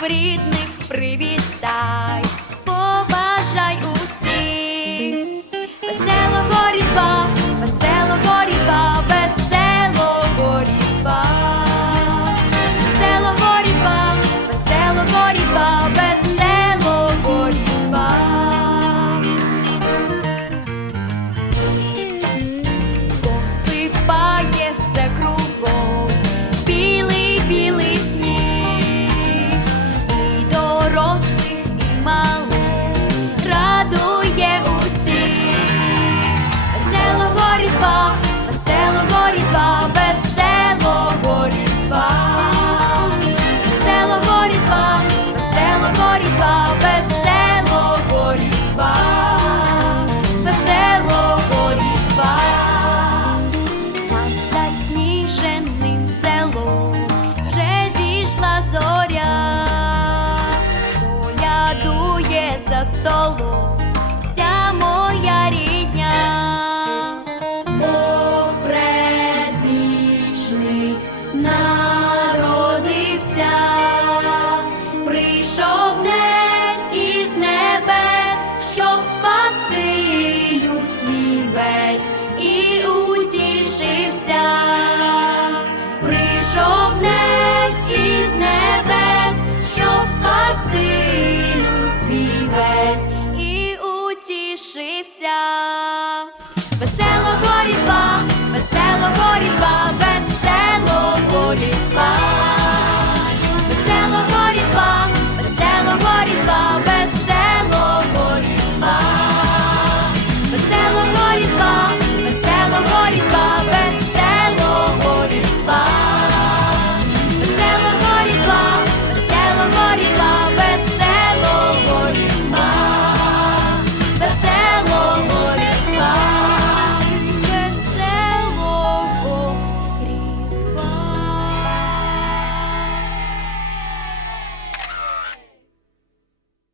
favorite радує за столом вся моя рідня, Бог предвічний. лишився. Веселого різдва, веселого різдва.